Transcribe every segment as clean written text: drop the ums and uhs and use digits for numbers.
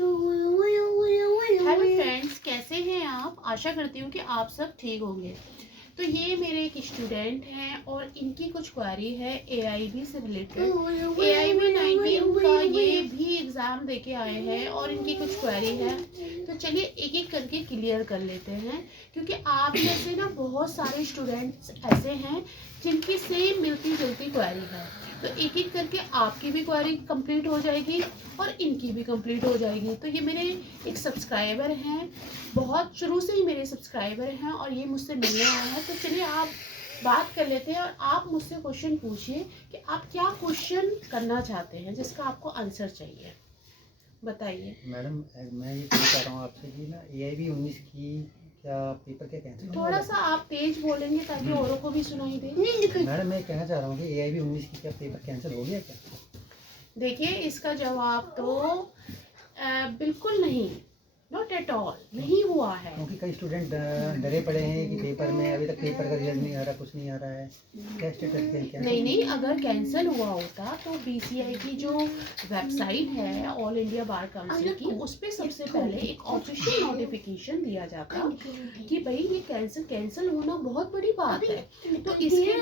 Hello friends, कैसे हैं आप? आशा करती हूँ कि आप सब ठीक होंगे। तो ये मेरे एक स्टूडेंट हैं और इनकी कुछ क्वेरी है एआईबी से रिलेटेड। एआईबी 19 का ये भी एग्ज़ाम देके आए हैं और इनकी कुछ क्वेरी है। तो चलिए एक एक करके क्लियर कर लेते हैं, क्योंकि आप में से ना बहुत सारे स्टूडेंट्स ऐसे हैं जिनकी सेम मिलती जुलती क्वेरी है। तो एक एक करके आपकी भी क्वेरी कंप्लीट हो जाएगी और इनकी भी कंप्लीट हो जाएगी। तो ये मेरे एक सब्सक्राइबर हैं, बहुत शुरू से ही मेरे सब्सक्राइबर हैं और ये मुझसे मिलने आए हैं। तो चलिए आप बात कर लेते हैं और आप मुझसे क्वेश्चन पूछिए कि आप क्या क्वेश्चन करना चाहते हैं, जिसका आपको आंसर चाहिए, बताइए। मैडम, मैं ये कहना चाह रहा हूँ आपसे कि ना एआईबी 19 की क्या पेपर क्या कैंसिल थोड़ा सा आप तेज बोलेंगे ताकि औरों को भी सुनाई दे। मैडम, मैं कहना चाह रहा हूँ कि एआईबी 19 की क्या पेपर कैंसिल हो गया क्या? देखिए, इसका जवाब तो बिल्कुल नहीं, नॉट एट ऑल, नहीं हुआ है। क्योंकि कई स्टूडेंट डरे पड़े हैं कि पेपर में अभी तक पेपर का रिजल्ट नहीं आ रहा, कुछ नहीं आ रहा है। क्या स्टेटस है क्या? नहीं, अगर कैंसिल हुआ होता तो बीसीआई की जो वेबसाइट है ऑल इंडिया बार काउंसिल की, उस पर सबसे पहले एक ऑफिशियल नोटिफिकेशन दिया जाता कि भाई ये कैंसिल होना बहुत बड़ी बात है। तो इसके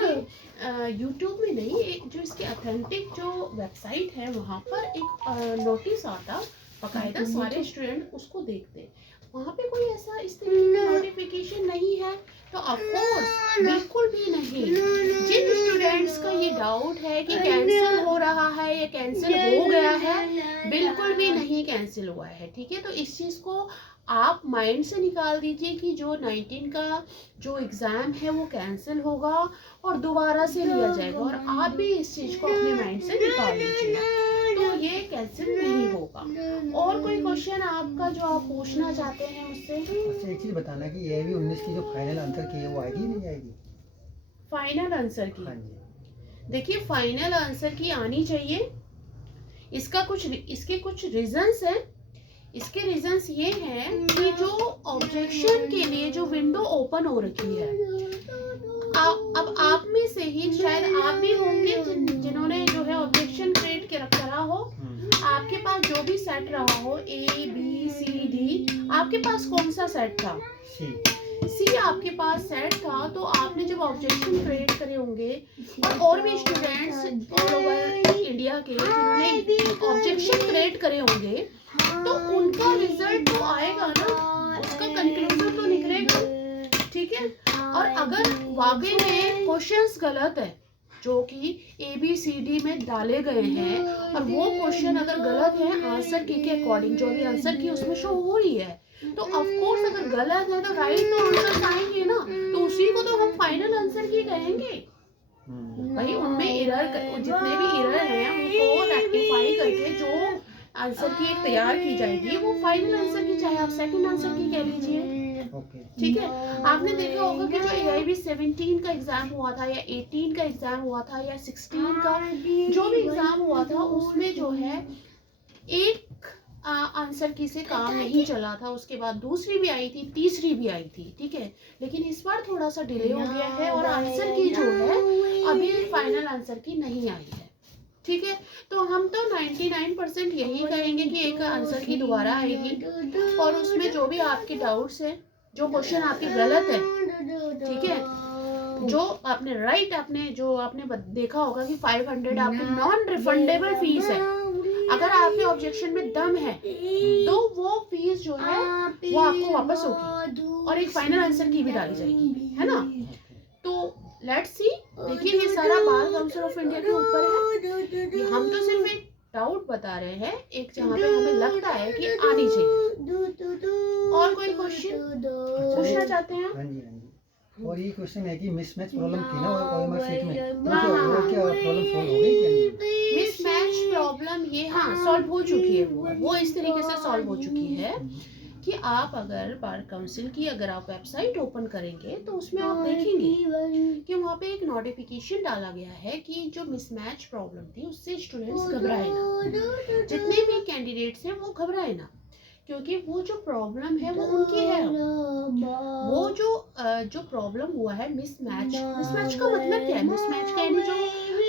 यूट्यूब में नहीं, जो इसकी ऑथेंटिक जो वेबसाइट है वहाँ पर एक नोटिस आता, बाकायदा सारे स्टूडेंट उसको देखते। वहाँ पे कोई ऐसा इस तरह की नोटिफिकेशन नहीं है। तो ऑफ कोर्स बिल्कुल भी नहीं। जिन स्टूडेंट्स का ये डाउट है कि कैंसिल हो रहा है या कैंसिल हो गया है, बिल्कुल भी नहीं कैंसिल हुआ है। ठीक है, तो इस चीज़ को आप माइंड से निकाल दीजिए कि जो 19 का जो एग्ज़ाम है वो कैंसिल होगा और दोबारा से लिया जाएगा, और आप भी इस चीज़ को अपने माइंड से निकाल लीजिए। तो ये कैंसिल नहीं होगा। और कोई क्वेश्चन आपका जो आप पूछना चाहते हैं मुझसे? अच्छा, एक चीज़ बताना कि एआईबी 19 की जो फाइनल आंसर की है वो आएगी नहीं आएगी? फाइनल आंसर की? हाँ जी। देखिए, फाइनल आंसर की आनी चाहिए। इसके कुछ रीजंस हैं। इसके रीजंस ये हैं कि जो ऑब्जेक्शन के लिए जो विंडो ओपन हो रखी है, अब आप में से ही शायद आप भी होंगे जिन्होंने जो है ऑब्जेक्शन क्रिएट करा हो। आपके पास जो भी सेट रहा हो, ABCD, आपके पास कौन सा सेट था? सी आपके पास सेट था। तो आपने जब ऑब्जेक्शन क्रिएट करे होंगे, और भी स्टूडेंट्स ऑल ओवर इंडिया के जिन्होंने ऑब्जेक्शन क्रिएट करे होंगे, तो उनका रिजल्ट तो आएगा ना, उसका कंक्लूजन तो निकलेगा। ठीक है, और अगर वाकई में क्वेश्चंस गलत है जो कि ABCD में डाले गए हैं, और वो क्वेश्चन अगर गलत है आंसर की के अकॉर्डिंग, जो भी आंसर की उसमें शो हो रही है, तो ऑफ कोर्स अगर गलत है तो राइट तो आंसर आएंगे ना, तो उसी को तो हम फाइनल आंसर की कहेंगे। भाई उनमें जितने भी एरर हैं उनको रेक्टिफाई करके जो आंसर की एक तैयार की जाएगी वो फाइनल आंसर की, चाहे आप सेकंड आंसर की कह लीजिए। ठीक है, आपने देखा होगा कि जो AIB 17 का एग्जाम हुआ था या 18 का एग्जाम हुआ था या 16 का जो भी एग्जाम हुआ था, उसमें जो है एक आंसर की से काम नहीं चला था, उसके बाद दूसरी भी आई थी, तीसरी भी आई थी। ठीक है, लेकिन इस बार थोड़ा सा डिले हो गया है और आंसर की जो है अभी फाइनल आंसर की नहीं आई है। ठीक है, तो हम तो 99% यही कहेंगे कि एक आंसर की दोबारा आएगी और उसमें जो भी आपके डाउट्स हैं, जो क्वेश्चन आपके गलत है, ठीक है, जो आपने राइट, जो आपने देखा होगा कि 500 आपकी नॉन रिफंडेबल फीस है। अगर आपके ऑब्जेक्शन में दम है तो वो फीस जो है वो आपको वापस होगी और एक फाइनल आंसर की भी डाली जाएगी, है ना। तो लेट्स सी, देखिए ये सारा बार काउंसिल ऑफ इंडिया के ऊपर है। हम तो सिर्फ एक डाउट बता रहे हैं, एक जहाँ पे हमें लगता है कि आनी चाहिए। और कोई क्वेश्चन पूछना चाहते हैं? हाँ जी, हाँ जी। और ये क्वेश्चन है कि मिसमैच प्रॉब्लम थी ना OMR शीट में, हाँ, वो क्या प्रॉब्लम सॉल्व हो गई क्या नहीं? मिसमैच प्रॉब्लम ये सॉल्व हो चुकी है। वो इस तरीके से सॉल्व हो चुकी है कि आप अगर बार काउंसिल की अगर आप वेबसाइट ओपन करेंगे तो उसमें आप देखेंगे कि वहाँ पे एक नोटिफिकेशन डाला गया है कि जो मिसमैच प्रॉब्लम थी उससे स्टूडेंट्स घबराए ना, जितने भी कैंडिडेट्स हैं वो घबराए ना, क्योंकि वो जो प्रॉब्लम है वो उनकी है। वो जो प्रॉब्लम हुआ है मिसमैच का मतलब क्या है? मिसमैच का यानी जो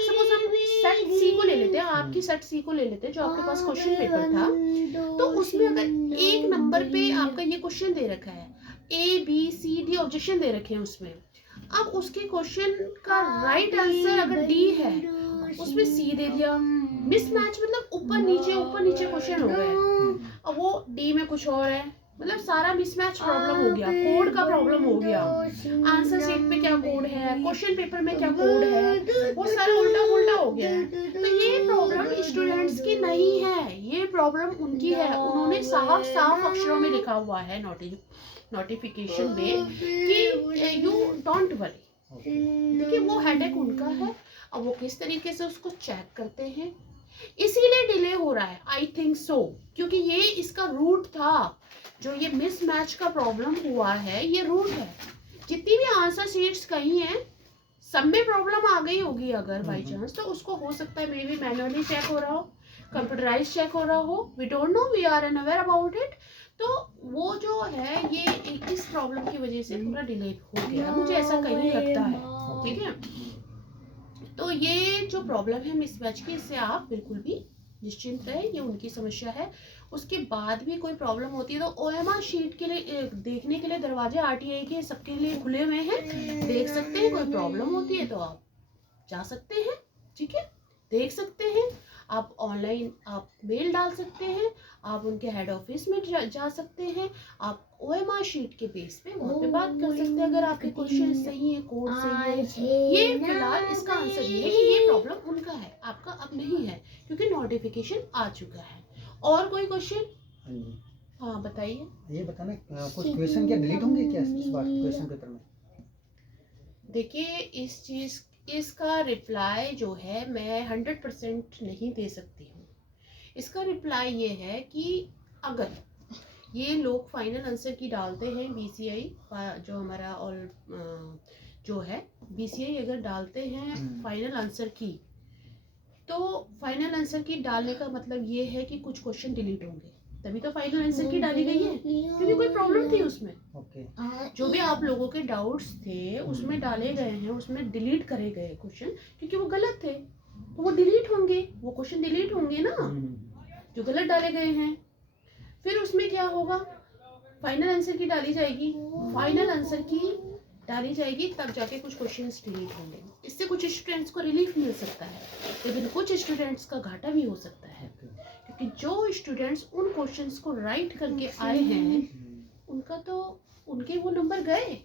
सपोज हम सेट सी को ले लेते हैं, आपकी सेट सी को ले लेते हैं जो आपके पास क्वेश्चन पेपर था। तो उसमें अगर एक नंबर पे आपका ये क्वेश्चन दे रखा है, A B C D objection दे रखे हैं उसमें, अब उसके क्वेश्चन का राइट आंसर अगर D है, उसमें C दे दिया, मिसमैच मतलब ऊपर नीचे क्वेश्चन हो गए, अब वो D में कुछ और है, मतलब सारा मिसमैच प्रॉब्लम हो गया, कोड का प्रॉब्लम हो गया, आंसर शीट में क्या कोड है, क्वेश्चन पेपर में क्या कोड है, वो सारा उल्टा पुल्टा हो गया है। तो ये प्रॉब्लम स्टूडेंट्स की नहीं है, ये प्रॉब्लम उनकी है। उन्होंने साफ साफ अक्षरों में लिखा हुआ है नोटिफिकेशन में कि यू डोंट वरी, देखिए वो हेडेक उनका है। अब वो किस तरीके से उसको चेक करते हैं, इसीलिए डिले हो रहा है, आई थिंक सो, क्योंकि ये इसका रूट था, जो ये मिसमैच का प्रॉब्लम हुआ है, ये रूट है। जितनी भी आंसर शीट्स कहीं हैं, सब में प्रॉब्लम आ गई होगी अगर बाई चांस, तो उसको हो सकता है मे बी मैनुअली चेक हो रहा हो, कंप्यूटराइज चेक हो रहा हो, we don't know, we are unaware about it. तो वो जो है ये इस प्रॉब्लम की वजह से पूरा डिले हो गया, मुझे ऐसा कहीं लगता है, ठीक है। तो ये जो प्रॉब्लम है मिसमैच की, इससे आप बिल्कुल भी निश्चिंत रहे, ये उनकी समस्या है। उसके बाद भी कोई प्रॉब्लम होती है तो ओएमआर शीट के लिए देखने के लिए दरवाजे आरटीआई के सबके लिए खुले हुए हैं, देख सकते हैं। कोई प्रॉब्लम होती है तो आप जा सकते हैं, ठीक है, देख सकते हैं। आप ऑनलाइन आप मेल डाल सकते हैं, आप उनके हेड ऑफिस में जा सकते हैं, आप ओएमआर शीट के बेस पे वहाँ पे बात कर सकते हैं अगर आपके क्वेश्चन सही है, कोड सही है। ये फिलहाल इसका आंसर ये है कि ये प्रॉब्लम उनका है, आपका अब नहीं है, क्योंकि नोटिफिकेशन आ चुका है। और कोई क्वेश्चन? हाँ बताइए। ये बताना कुछ क्वेश्चन क्या डिलीट होंगे क्या इस बार क्वेश्चन पेपर में? देखिए इस चीज इसका रिप्लाई जो है मैं 100% नहीं दे सकती हूँ। इसका रिप्लाई ये है कि अगर ये लोग फाइनल आंसर की डालते हैं, बीसीआई जो हमारा और जो है बीसीआई अगर डालते हैं फाइनल आंसर की, तो फाइनल आंसर की डालने का मतलब ये है कि कुछ क्वेश्चन डिलीट होंगे, तभी तो फाइनल आंसर की डाली गई है, क्योंकि कोई प्रॉब्लम थी उसमें। जो भी आप लोगों के डाउट्स थे उसमें डाले गए हैं, उसमें डिलीट करे गए क्वेश्चन, क्योंकि वो गलत थे, तो वो डिलीट होंगे, वो क्वेश्चन डिलीट होंगे ना जो गलत डाले गए हैं। फिर उसमें क्या होगा, फाइनल आंसर की डाली जाएगी, फाइनल आंसर की डाली जाएगी, तब जाके कुछ क्वेश्चंस डिलीट होंगे। इससे कुछ स्टूडेंट्स को रिलीफ मिल सकता है, लेकिन कुछ स्टूडेंट्स का घाटा भी हो सकता है, क्योंकि जो स्टूडेंट्स उन क्वेश्चंस को राइट करके आए हैं उनका तो उनके वो नंबर गए।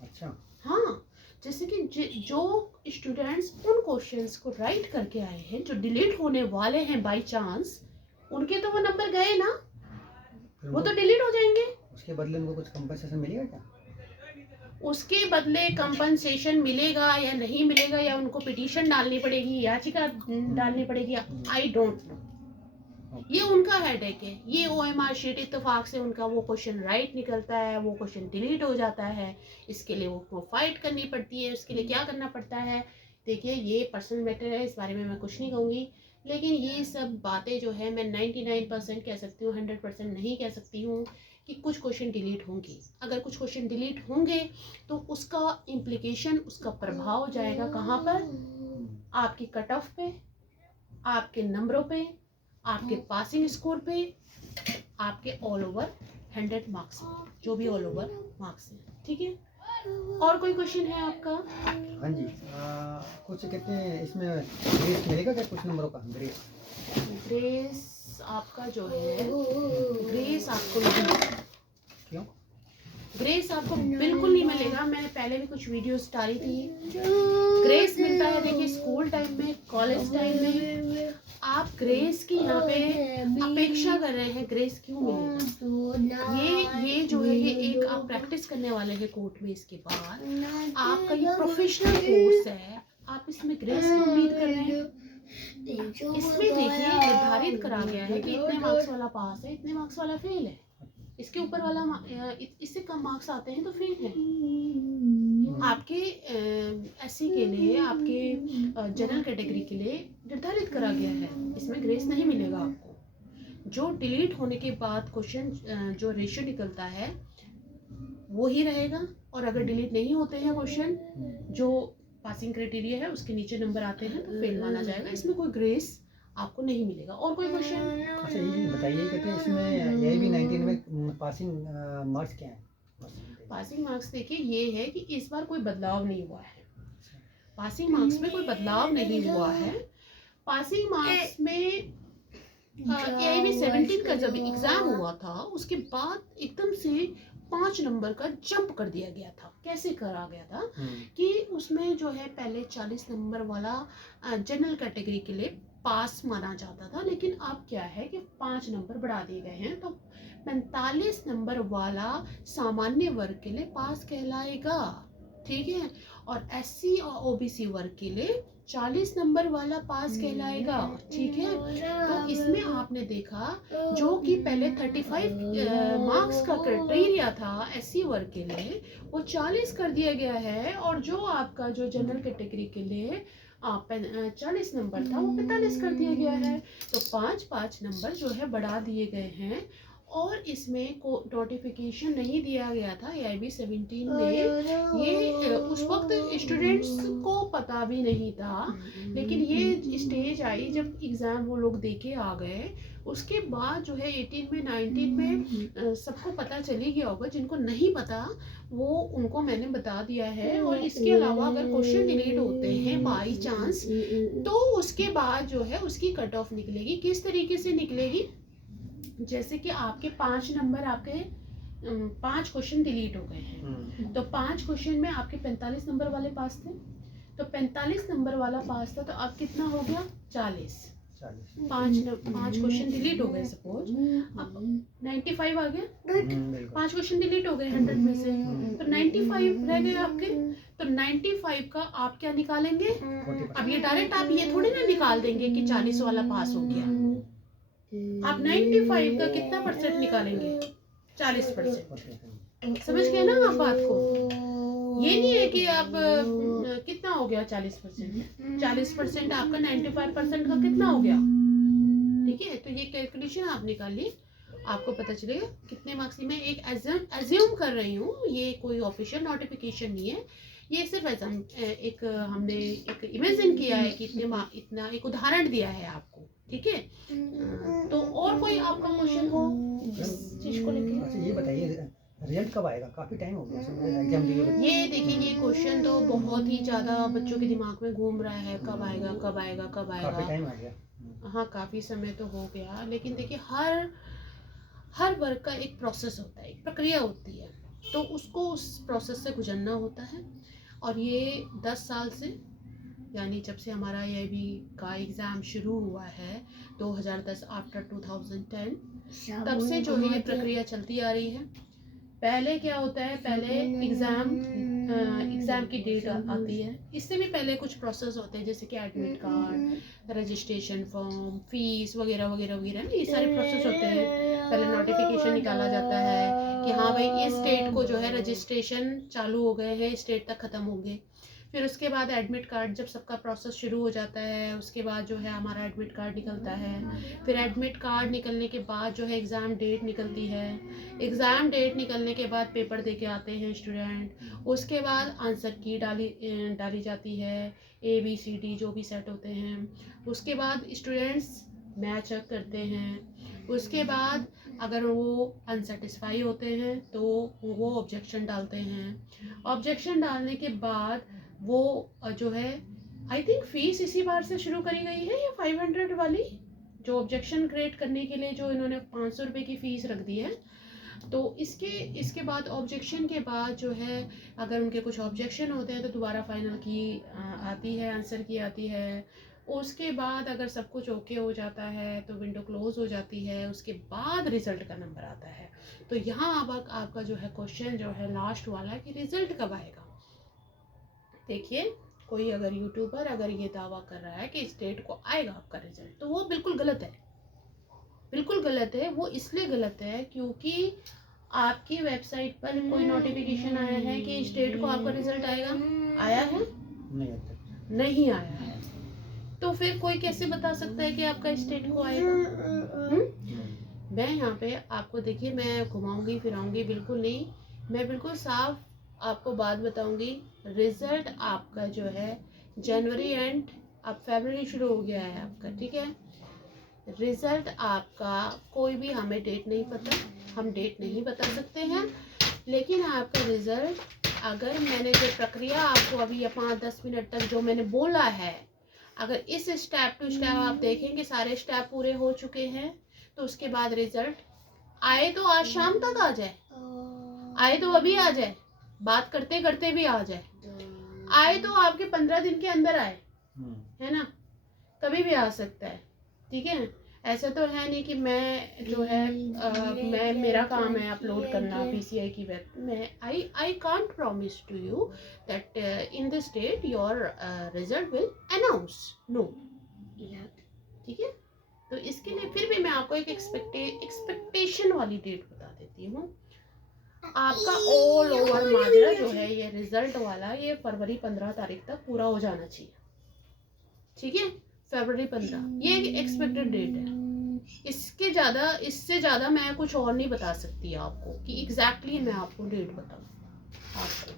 अच्छा, हाँ, जैसे कि जो स्टूडेंट्स उन क्वेश्चंस को राइट करके आए हैं जो डिलीट होने वाले हैं बाय चांस, उनके तो वो नंबर गए ना, वो तो डिलीट हो जाएंगे। उसके बदले उनको कुछ कंपनसेशन मिलेगा क्या? उसके बदले कंपनसेशन मिलेगा या नहीं मिलेगा, या उनको पिटीशन डालनी पड़ेगी, याचिका डालनी पड़ेगी, आई डोंट नो, ये उनका हेडेक है। ये ओएमआर शीट इत्तेफाक से उनका वो क्वेश्चन राइट निकलता है, वो क्वेश्चन डिलीट हो जाता है, इसके लिए वो फाइट करनी पड़ती है। उसके लिए क्या करना पड़ता है, देखिए ये पर्सनल मैटर है, इस बारे में मैं कुछ नहीं कहूँगी, लेकिन ये सब बातें जो है मैं 99% कह सकती हूँ, 100% नहीं कह सकती हूँ कि कुछ क्वेश्चन डिलीट होंगे। अगर कुछ क्वेश्चन डिलीट होंगे तो उसका इम्प्लीकेशन, उसका प्रभाव जाएगा कहाँ पर, आपकी कट ऑफ पे, आपके नंबरों पे, आपके पासिंग स्कोर पे, आपके ऑल ओवर 100 मार्क्स, जो भी ऑल ओवर मार्क्स हैं, ठीक है। और कोई क्वेश्चन है आपका? हाँ जी, कुछ कहते हैं इसमें ग्रेस मिलेगा क्या, कुछ नंबरों का ग्रेस? ग्रेस आपका जो है, ग्रेस आपको नहीं, क्यों? ग्रेस आपको बिल्कुल नहीं मिलेगा। मैंने पहले भी कुछ वीडियोस डाली थी। ग्रेस मिलता है देखिए स्कूल टाइम में, कॉलेज टाइम में। आप ग्रेस की यहाँ पे अपेक्षा कर रहे हैं, ग्रेस क्यों मिलेगा? ये जो है ये एक आप प्रैक्टिस करने वाले हैं कोर्ट में, इसके बाद आपका ये प्रोफेशनल कोर्स है, आप इसमें ग्रेस की उम्मीद कर रहे हैं। इसमें देखिए निर्धारित करा गया है कि इतने मार्क्स वाला पास है, इतने मार्क्स वाला फेल है, इसके ऊपर वाला इससे कम मार्क्स आते हैं तो फेल है। आपके एससी के लिए, आपके जनरल कैटेगरी के लिए निर्धारित करा गया है, इसमें ग्रेस नहीं मिलेगा आपको। जो डिलीट होने के बाद क्वेश्चन जो रेशियो निकलता है वो ही रहेगा, और अगर डिलीट नहीं होते हैं क्वेश्चन, जो पासिंग क्राइटेरिया है, उसके नीचे नंबर आते हैं तो फेल माना जाएगा। इसमें कोई ग्रेस आपको नहीं मिलेगा। और कोई क्वेश्चन? अच्छा ये बताइए, कहते हैं इसमें ये भी 19 में पासिंग मार्क्स क्या है? पासिंग मार्क्स देखिए ये है कि इस बार कोई बदलाव नहीं हुआ है। पासिंग मार्क्स में कोई बदलाव नहीं हुआ है। पासिंग मार्क्स में AIB 17 का जब एग्जाम हुआ था उसके बाद एकदम से 5 नंबर का जंप कर दिया गया था। कैसे करा गया था कि उसमें जो है पहले 40 नंबर वाला जनरल कैटेगरी के लिए पास माना जाता था, लेकिन अब क्या है कि 5 नंबर बढ़ा दिए गए हैं, तो 45 नंबर वाला सामान्य वर्ग के लिए पास कहलाएगा, ठीक है। और SC और OBC वर्ग के लिए 40 नंबर वाला पास कहलाएगा, ठीक है। तो इसमें आपने देखा जो कि पहले 35 मार्क्स का क्राइटेरिया था SC वर्ग के लिए, वो 40 कर दिया गया है, और जो आपका जो जनरल कैटेगरी के लिए 40 नंबर था वो 45 कर दिया गया है। तो 5-5 नंबर जो है बढ़ा दिए गए हैं। और इसमें को नोटिफिकेशन नहीं दिया गया था AIB 17 में, ये उस वक्त स्टूडेंट्स को पता भी नहीं था, लेकिन ये स्टेज आई जब एग्ज़ाम वो लोग दे के आ गए, उसके बाद जो है 18 में 19 में सबको पता चली गया होगा। जिनको नहीं पता वो उनको मैंने बता दिया है। और इसके अलावा अगर क्वेश्चन डिलीट होते हैं बाई चांस, तो उसके बाद जो है उसकी कट ऑफ निकलेगी। किस तरीके से निकलेगी? जैसे कि आपके 5 नंबर, आपके 5 क्वेश्चन डिलीट हो गए हैं, तो 5 क्वेश्चन में आपके 45 नंबर वाले पास थे, तो 45 नंबर वाला पास था, तो अब कितना हो गया? 40। 5 क्वेश्चन डिलीट हो गए, सपोज अब 95 आ गया। 5 क्वेश्चन डिलीट हो गए 100 में से, तो 95 रह गए आपके। तो 95 का आप क्या निकालेंगे? अब ये डायरेक्ट आप ये थोड़ी ना निकाल देंगे कि 40 वाला पास हो गया। आप 95 का कितना परसेंट निकालेंगे? 40%। समझ गए ना आप बात को? ये नहीं है कि आप कितना हो गया 40%। 40% आपका 95% का कितना हो गया, ठीक है। तो ये कैलकुलेशन आप निकालिए, आपको पता चलेगा कितने मार्क्स। में एक एज्यूम कर रही हूँ, ये कोई ऑफिशियल नोटिफिकेशन नहीं है, ये सिर्फ एक हमने एक इमेजिन किया है कि इतना एक उदाहरण दिया है आपको, ठीक है। तो और कोई आपका क्वेश्चन हो इस चीज को लेके? अच्छा ये बताइए रिजल्ट कब आएगा? काफी टाइम हो गया एग्जाम दिए हुए। ये देखिए ये क्वेश्चन तो बहुत ही ज्यादा बच्चों के दिमाग में घूम रहा है, कब आएगा कब आएगा कब आएगा। काफी टाइम आ गया। हाँ काफी समय तो हो गया, लेकिन देखिए हर वर्ग का एक प्रोसेस होता है, एक प्रक्रिया होती है, तो उसको उस प्रोसेस से गुजरना होता है। और ये 10 साल से, यानी जब से हमारा AIB का एग्ज़ाम शुरू हुआ है 2010 आफ्टर 2010, तब से जो है ये प्रक्रिया चलती आ रही है। पहले क्या होता है, पहले एग्ज़ाम की डेट आती है, इससे भी पहले कुछ प्रोसेस होते हैं, जैसे कि admit card, registration form, fees वगैरह वगैरह वगैरह ना, ये सारे प्रोसेस होते हैं। पहले नोटिफिकेशन निकाला जाता है कि हाँ भाई इस डेट को जो है रजिस्ट्रेशन चालू हो गए हैं, इस डेट तक ख़त्म होंगे। फिर उसके बाद एडमिट कार्ड, जब सबका प्रोसेस शुरू हो जाता है उसके बाद जो है हमारा एडमिट कार्ड निकलता है। फिर एडमिट कार्ड निकलने के बाद जो है एग्ज़ाम डेट निकलती है। एग्ज़ाम डेट निकलने के बाद पेपर दे के आते हैं स्टूडेंट। उसके बाद आंसर की डाली जाती है, ABCD जो भी सेट होते हैं। उसके बाद स्टूडेंट्स मैच अप करते हैं। उसके बाद अगर वो अनसेटिस्फाई होते हैं तो वो ऑब्जेक्शन डालते हैं। ऑब्जेक्शन डालने के बाद वो जो है, आई थिंक फीस इसी बार से शुरू करी गई है या 500 वाली, जो ऑब्जेक्शन क्रिएट करने के लिए जो इन्होंने 500 रुपये की फ़ीस रख दी है। तो इसके बाद ऑब्जेक्शन के बाद जो है अगर उनके कुछ ऑब्जेक्शन होते हैं तो दोबारा फाइनल की आती है, आंसर की आती है। उसके बाद अगर सब कुछ ओके हो जाता है तो विंडो क्लोज हो जाती है, उसके बाद रिजल्ट का नंबर आता है। तो यहाँ अब आपका जो है क्वेश्चन जो है लास्ट वाला कि रिजल्ट कब आएगा। देखिए कोई अगर यूट्यूबर अगर ये दावा कर रहा है कि इस डेट को आएगा आपका रिजल्ट, तो वो बिल्कुल गलत है, बिल्कुल गलत है। वो इसलिए गलत है क्योंकि आपकी वेबसाइट पर कोई नोटिफिकेशन आया है कि इस डेट को आपका रिजल्ट आएगा? आया है? नहीं आया है। तो फिर कोई कैसे बता सकता है कि आपका इस डेट को आएगा? मैं यहाँ पे आपको देखिए, मैं घुमाऊंगी फिराऊंगी बिल्कुल नहीं, मैं बिल्कुल साफ आपको बात बताऊंगी, रिजल्ट आपका जो है जनवरी एंड अब फरवरी शुरू हो गया है आपका, ठीक है। रिजल्ट आपका कोई भी हमें डेट नहीं पता, हम डेट नहीं बता सकते हैं, लेकिन आपका रिजल्ट अगर मैंने जो प्रक्रिया आपको अभी 5-10 मिनट तक जो मैंने बोला है, अगर इस स्टेप टू स्टेप आप देखेंगे सारे स्टेप पूरे हो चुके हैं, तो उसके बाद रिजल्ट आए तो आज शाम तक आ जाए, आए तो अभी आ जाए, बात करते करते भी आ जाए, आए तो आपके 15 दिन के अंदर आए, है ना, कभी भी आ सकता है, ठीक है। ऐसा तो है नहीं कि मैं जो है मैं मेरा काम है अपलोड करना पीसीआई की वेब, मैं I can't promise to you that in this date your result will announce, no, ठीक है। तो इसके लिए फिर भी मैं आपको एक एक्सपेक्टेशन वाली डेट बता देती हूँ। आपका ऑल ओवर माजरा जो है ये रिजल्ट वाला, ये फरवरी 15 तारीख तक पूरा हो जाना चाहिए, ठीक है। फरवरी 15 ये एक एक्सपेक्टेड डेट है, इससे ज्यादा मैं कुछ और नहीं बता सकती आपको कि एग्जैक्टली मैं आपको डेट बताऊँ आपको,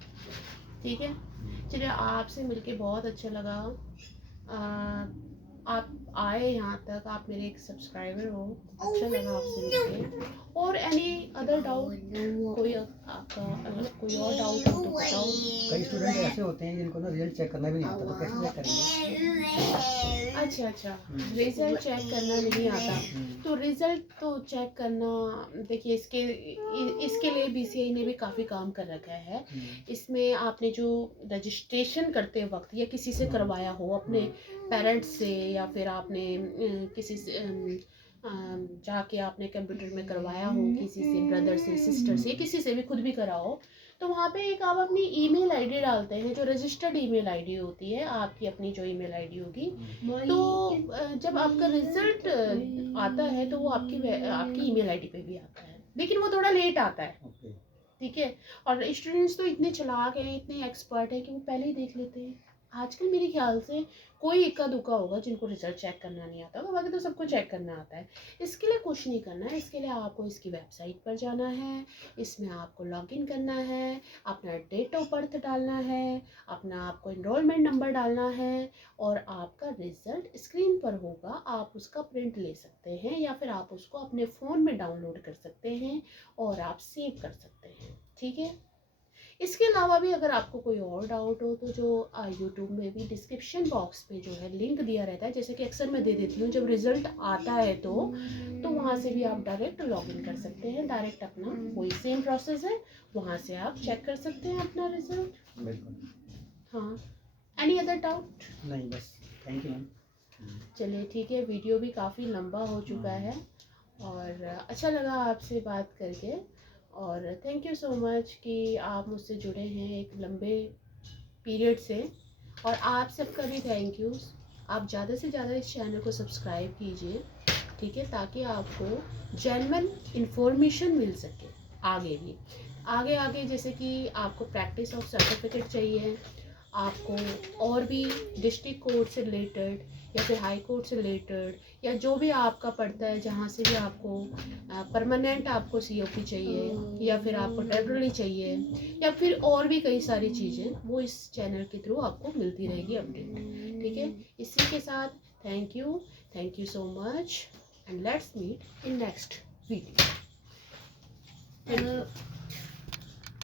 ठीक है। चलिए, आपसे मिलके बहुत अच्छा लगा। आप आए यहाँ तक, आप मेरे एक सब्सक्राइबर हो, अच्छा लगा आपसे मिलके। और एनी अदर डाउट, कोई आपका अगर कोई और डाउट हो तो बताओ। कई स्टूडेंट ऐसे होते हैं जिनको ना रिजल्ट चेक करना भी नहीं आता, तो कैसे चेक करेंगे? अच्छा, रिजल्ट चेक करना नहीं आता, तो रिजल्ट तो चेक करना, देखिए इसके लिए बीसीआई ने भी काफ़ी काम कर रखा है। इसमें आपने जो रजिस्ट्रेशन करते वक्त या किसी से करवाया हो, अपने पेरेंट्स से या फिर आपने किसी से जाके आपने कंप्यूटर में करवाया हो, किसी से, ब्रदर से, सिस्टर से, किसी से भी, खुद भी कराओ, तो वहाँ पे एक आप अपनी ईमेल आईडी डालते हैं, जो रजिस्टर्ड ईमेल आईडी होती है आपकी, अपनी जो ईमेल आईडी होगी, तो जब आपका रिजल्ट आता है तो वो आपकी ईमेल आईडी पे भी आता है, लेकिन वो थोड़ा लेट आता है, ठीक है। और स्टूडेंट्स तो इतने चालाक हैं, इतने एक्सपर्ट हैं कि वो पहले ही देख लेते हैं। आजकल मेरे ख्याल से कोई इक्का दुक्का होगा जिनको रिजल्ट चेक करना नहीं आता होगा, बाकी तो सबको चेक करना आता है। इसके लिए कुछ नहीं करना है, इसके लिए आपको इसकी वेबसाइट पर जाना है, इसमें आपको लॉगिन करना है, अपना डेट ऑफ बर्थ डालना है, अपना आपको एनरोलमेंट नंबर डालना है, और आपका रिजल्ट स्क्रीन पर होगा, आप उसका प्रिंट ले सकते हैं या फिर आप उसको अपने फ़ोन में डाउनलोड कर सकते हैं और आप सेव कर सकते हैं, ठीक है। इसके अलावा भी अगर आपको कोई और डाउट हो तो जो यूट्यूब में भी डिस्क्रिप्शन बॉक्स पे जो है लिंक दिया रहता है, जैसे कि अक्सर मैं दे देती हूँ जब रिजल्ट आता है तो वहाँ से भी आप डायरेक्ट लॉगिन कर सकते हैं, डायरेक्ट अपना वही सेम प्रोसेस है, वहाँ से आप चेक कर सकते हैं अपना रिजल्ट। बिल्कुल। हाँ, एनी अदर डाउट? नहीं, बस थैंक यू। चलिए ठीक है, वीडियो भी काफ़ी लंबा हो चुका है और अच्छा लगा आपसे बात करके, और थैंक यू सो मच कि आप मुझसे जुड़े हैं एक लंबे पीरियड से, और आप सबका भी थैंक यू। आप ज़्यादा से ज़्यादा इस चैनल को सब्सक्राइब कीजिए, ठीक है, ताकि आपको जेन्युइन इंफॉर्मेशन मिल सके आगे भी, आगे जैसे कि आपको प्रैक्टिस ऑफ सर्टिफिकेट चाहिए, आपको और भी डिस्ट्रिक्ट कोर्ट से रिलेटेड या फिर हाई कोर्ट से रिलेटेड, या जो भी आपका पड़ता है जहाँ से भी आपको परमानेंट आपको सीओपी चाहिए या फिर आपको टेम्पररी चाहिए, या फिर और भी कई सारी चीज़ें, वो इस चैनल के थ्रू आपको मिलती रहेगी अपडेट, ठीक है। इसी के साथ thank you so much, and let's meet in next video.